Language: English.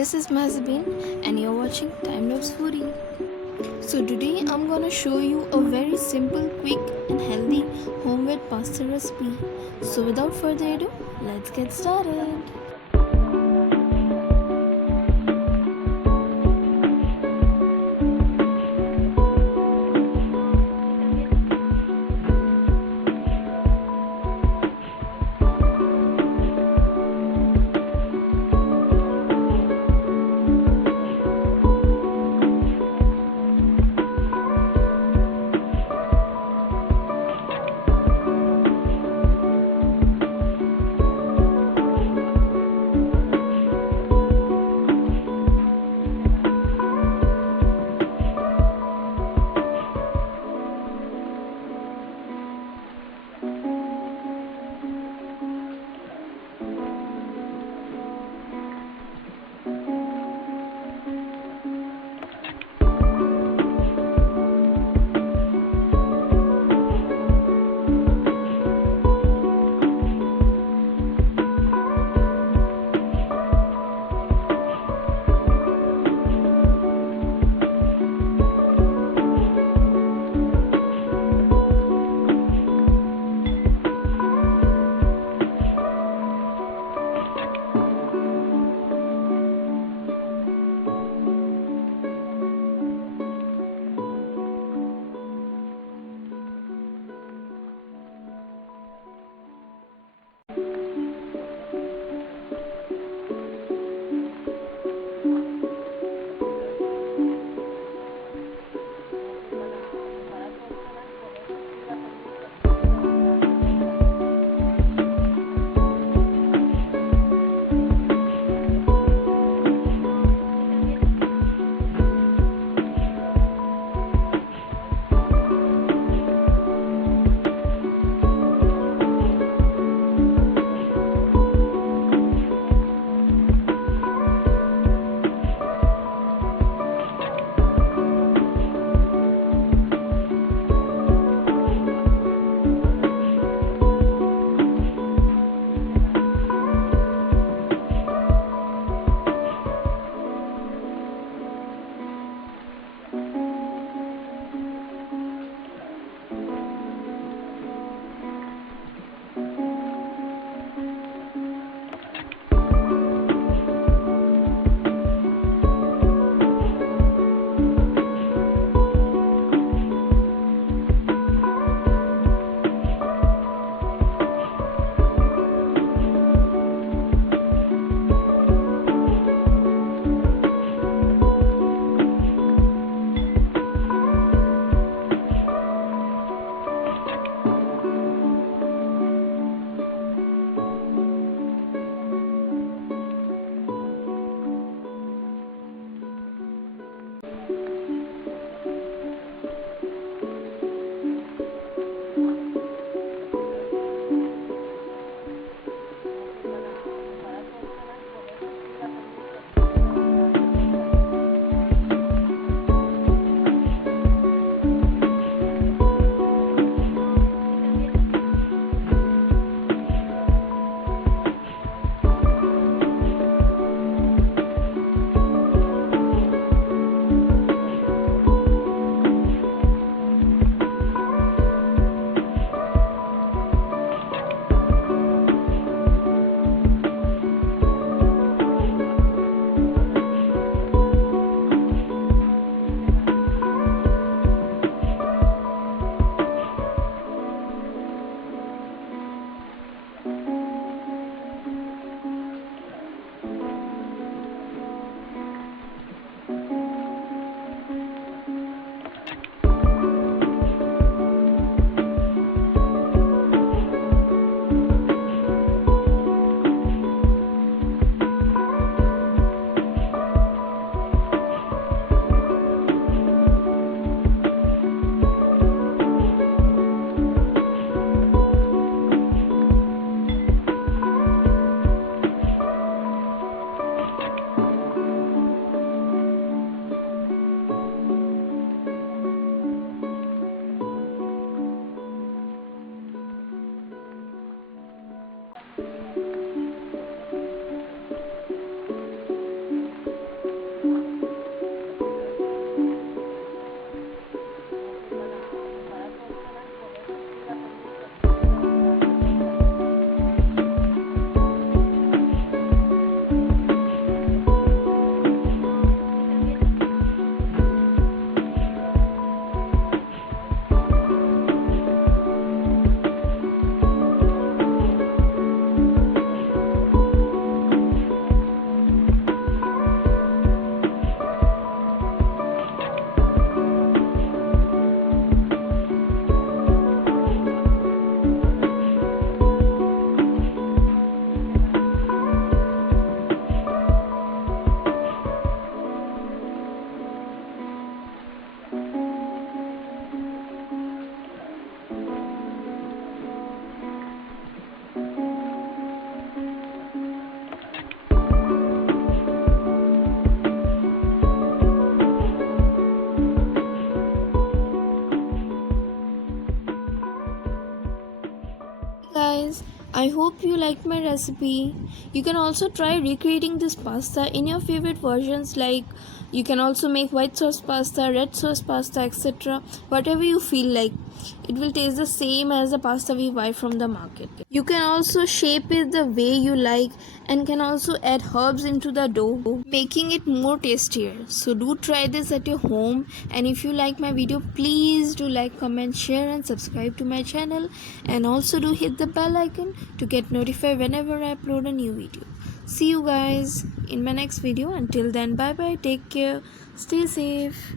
this is Mehzabeen and you're watching Time Loves Foodie. So today I'm gonna show you a very simple, quick and healthy homemade pasta recipe. So without further ado, let's get started. Guys, I hope you liked my recipe. You can also try recreating this pasta in your favorite versions, like you can also make white sauce pasta, red sauce pasta, etc. Whatever you feel like. It will taste the same as the pasta we buy from the market. You can also shape it the way you like and can also add herbs into the dough, making it more tastier. So do try this at your home, and if you like my video, please do like, comment, share and subscribe to my channel, and also do hit the bell icon to get notified whenever I upload a new video. See you guys in my next video. Until then, bye bye, take care, stay safe.